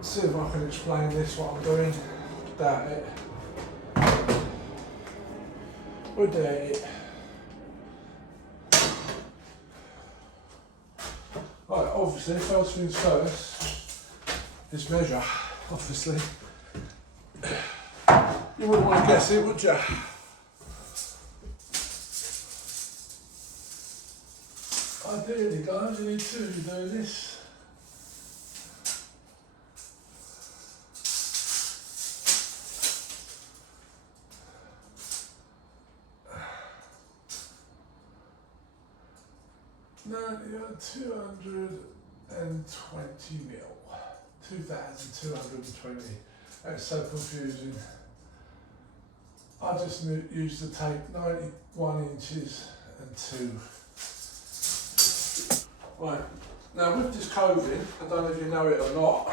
See if I can explain this, what I'm doing. Doubt it. We'll doubt it. Right, obviously, first things first, is measure, obviously. You wouldn't want to guess it, would you? Ideally, guys, you need to do this. No, you're 220 mil. 2,220. That's so confusing. I just used the tape 91 inches and 2. Right, now with this coving, I don't know if you know it or not,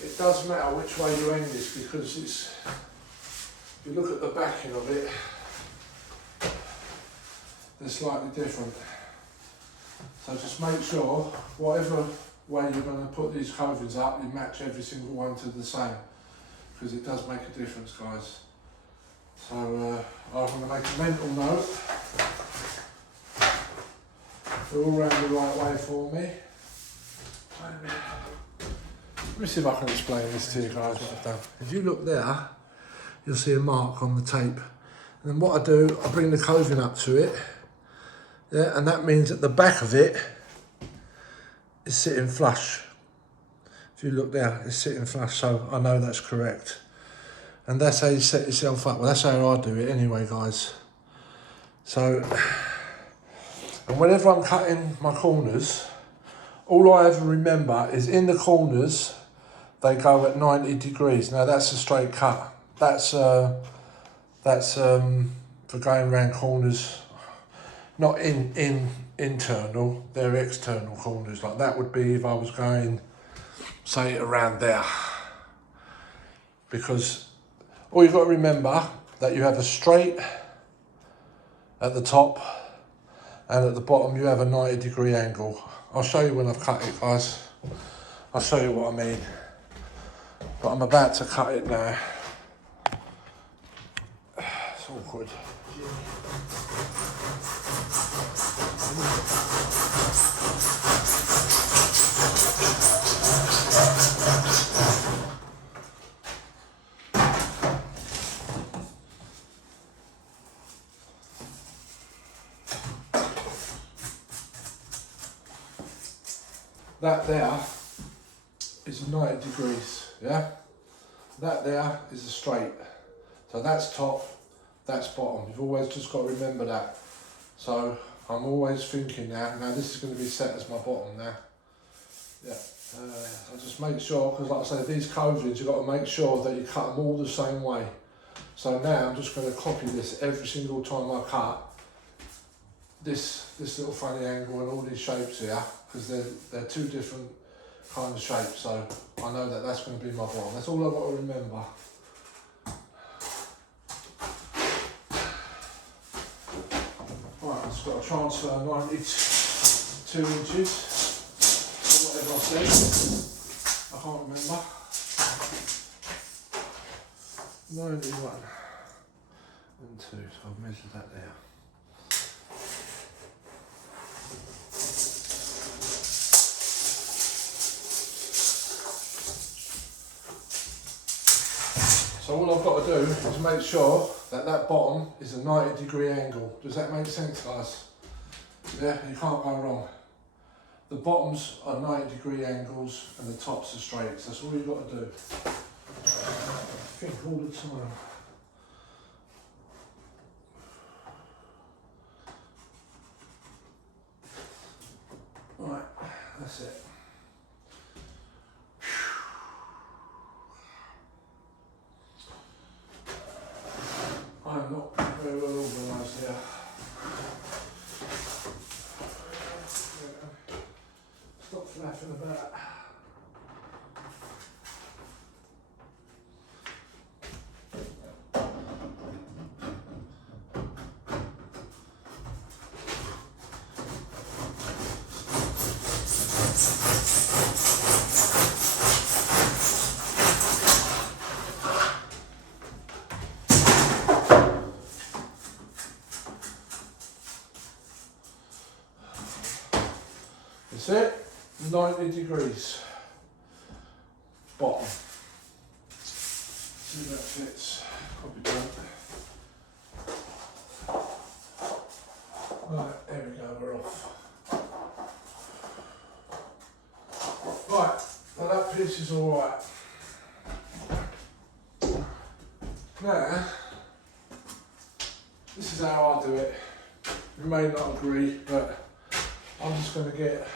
it does matter which way you end this because it's, if you look at the backing of it, they're slightly different. So just make sure, whatever way you're going to put these covings up, you match every single one to the same, because it does make a difference, guys. So I'm going to make a mental note. They're all round the right way for me. Let me see if I can explain this to you guys, what I've done. If you look there, you'll see a mark on the tape. And then what I do, I bring the coving up to it. Yeah, and that means that the back of it is sitting flush. If you look there, it's sitting flush, so I know that's correct. And that's how you set yourself up. Well, that's how I do it anyway, guys. So, and whenever I'm cutting my corners, all I ever remember is in the corners, they go at 90 degrees. Now that's a straight cut. That's for going around corners, not internal, they're external corners. Like that would be if I was going, say, around there. Because all you've got to remember that you have a straight at the top and at the bottom you have a 90-degree angle. I'll show you when I've cut it, guys. I'll show you what I mean. But I'm about to cut it now. It's awkward. That there is 90 degrees, yeah? That there is a straight. So that's top, that's bottom. You've always just got to remember that. So I'm always thinking now this is going to be set as my bottom now. Yeah, I just make sure, because like I say, these covings, you've got to make sure that you cut them all the same way. So now I'm just going to copy this every single time I cut this little funny angle and all these shapes here, because they're two different kind of shapes. So I know that that's going to be my bottom. That's all I've got to remember. Right, I've just got to transfer 92 inches, or whatever I said. I can't remember. 91 and 2, so I've measured that there. So all I've got to do is make sure that that bottom is a 90-degree angle. Does that make sense, guys? Yeah, you can't go wrong. The bottoms are 90-degree angles and the tops are straights. That's all you've got to do. I think all the time. Right, that's it. I'm not very well organised here. Stop flapping about. 90 degrees bottom. See if that fits. Probably don't. Right, there we go, we're off. Right, well that piece is alright. Now, this is how I do it. You may not agree, but I'm just going to get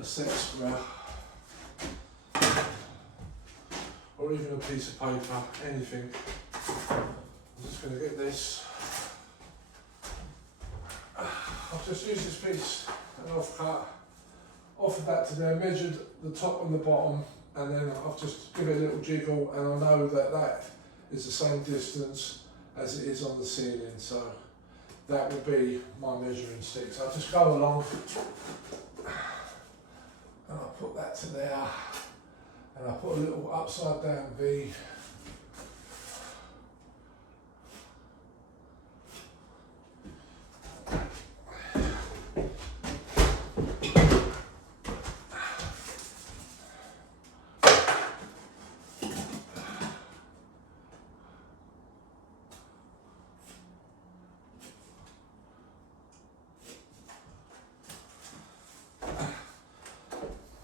a set square, or even a piece of paper, anything. I'm just going to get this. I've just used this piece and I've cut off of that to there, measured the top and the bottom, and then I've just given it a little jiggle, and I know that that is the same distance as it is on the ceiling, so that would be my measuring stick. So I just go along and I put that to there, and I put a little upside down V.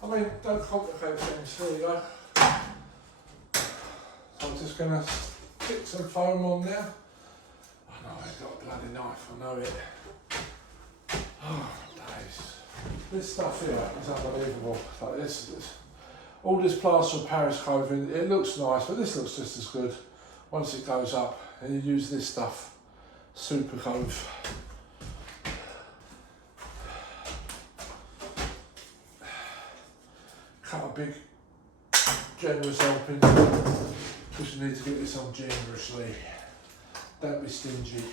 I mean, don't complicate things, there you go. So I'm just going to stick some foam on there. I know I've got a bloody knife, I know it. Oh, days. This stuff here is unbelievable. Like this, all this plaster of Paris coving, it looks nice, but this looks just as good once it goes up. And you use this stuff, Super Cove. Cut a big, generous helping, because you need to get this on generously. Don't be stingy.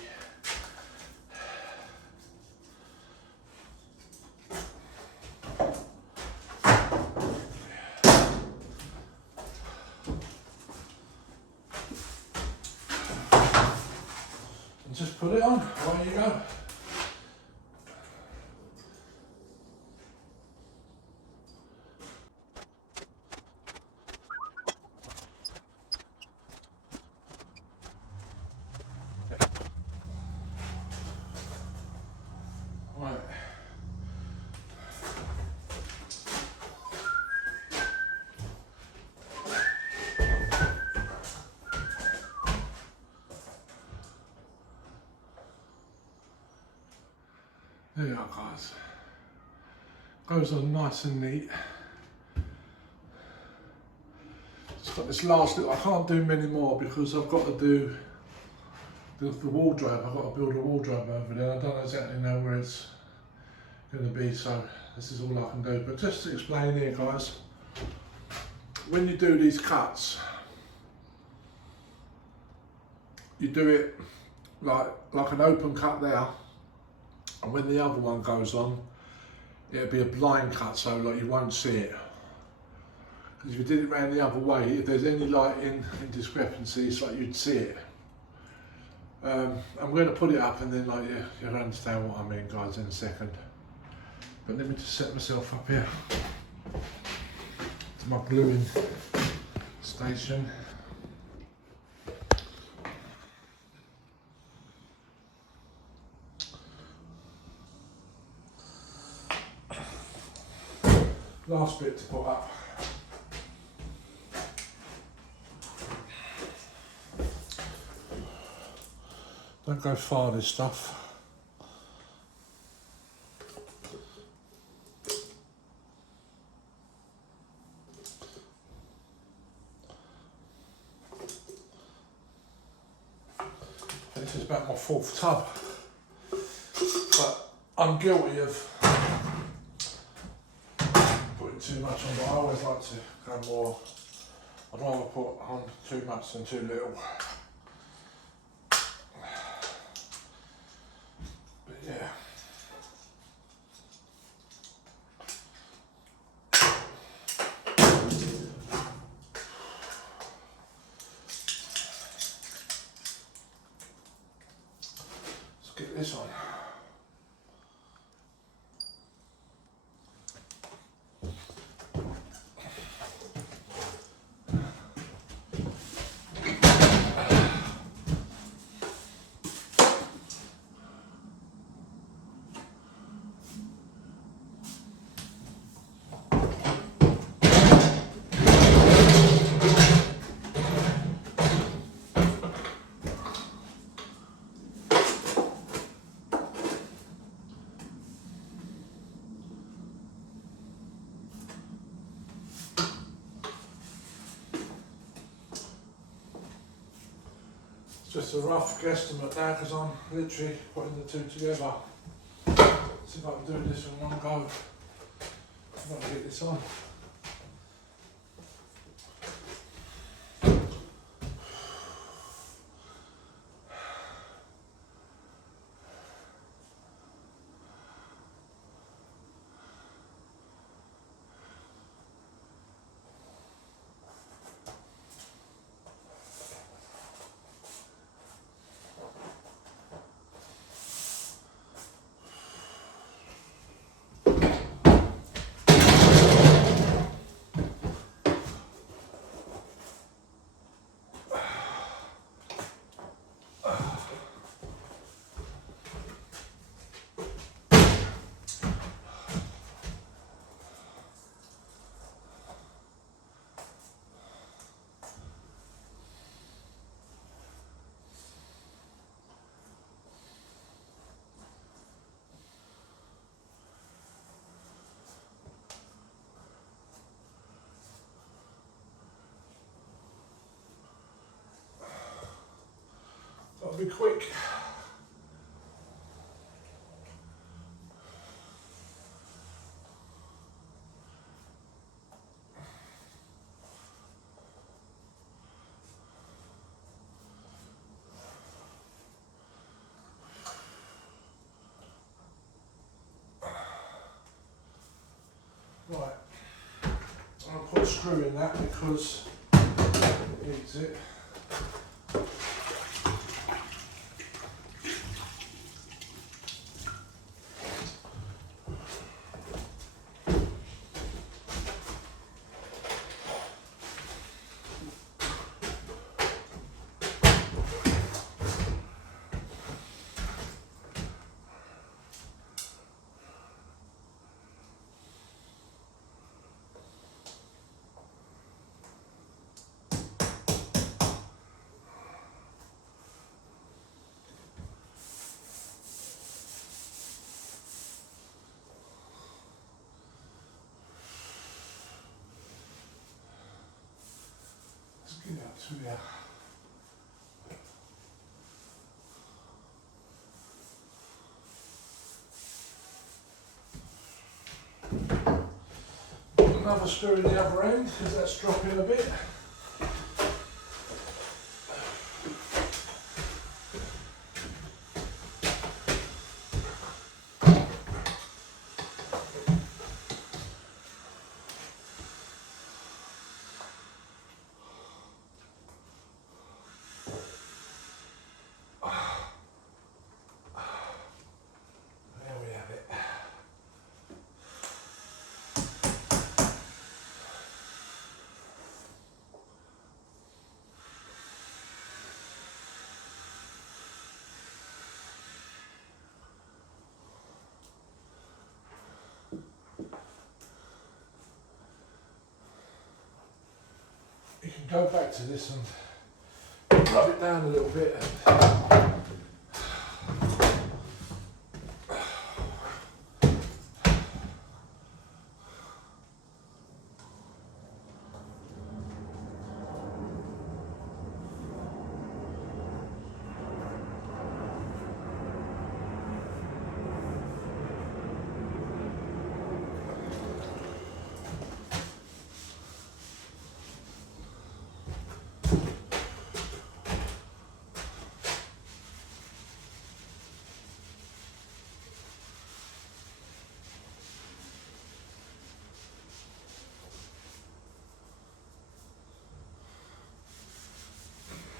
And just put it on, away you go. Right. There you are, guys. Goes on nice and neat. It's got this last little, I can't do many more because I've got to do the wardrobe. I've got to build a wardrobe over there. I don't exactly know where it's going to be, so this is all I can do. But just to explain here, guys, when you do these cuts, you do it like an open cut there, and when the other one goes on, it'll be a blind cut, so like you won't see it. Because if you did it round the other way, if there's any lighting discrepancies, like you'd see it. I'm going to put it up, and then like you'll understand what I mean, guys, in a second. But let me just set myself up here to my gluing station. Last bit to put up. Don't go far, this stuff. This is about my 4th tub, but I'm guilty of putting too much on, but I always like to go more. I'd rather put on too much than too little. But yeah. Let's get this on. just a rough guesstimate now because I'm literally putting the two together. See if I can do this in one go. I'm going to get this on. Gotta be quick. Right, I'll put a screw in that because it needs it. Let's get up to there. Another screw in the other end because that's dropping a bit. There we have it. You can go back to this and rub it down a little bit.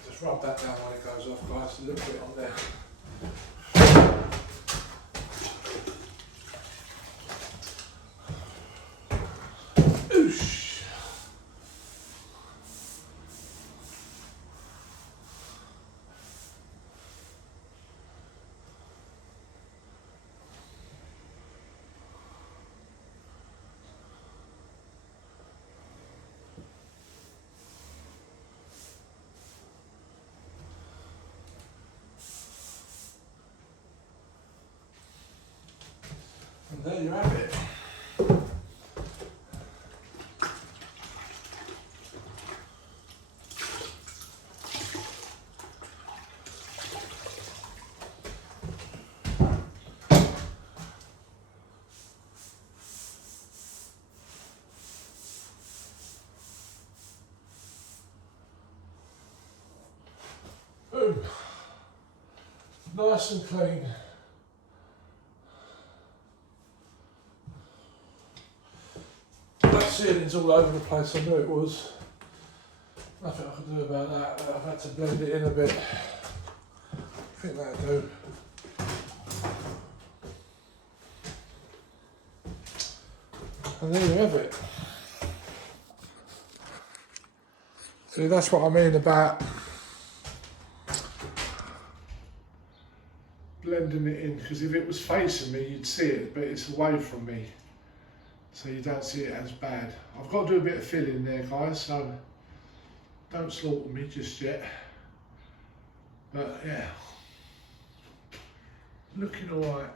Just rub that down when it goes off, guys, a little bit on there. Oosh. And there you have it. nice and clean. That ceiling's all over the place, I knew it was. Nothing I can do about that. I've had to blend it in a bit. I think that'll do. And there you have it. See, that's what I mean about blending it in, because if it was facing me you'd see it, but it's away from me, so you don't see it as bad. I've got to do a bit of filling there, guys, so don't slaughter me just yet. But yeah, looking alright.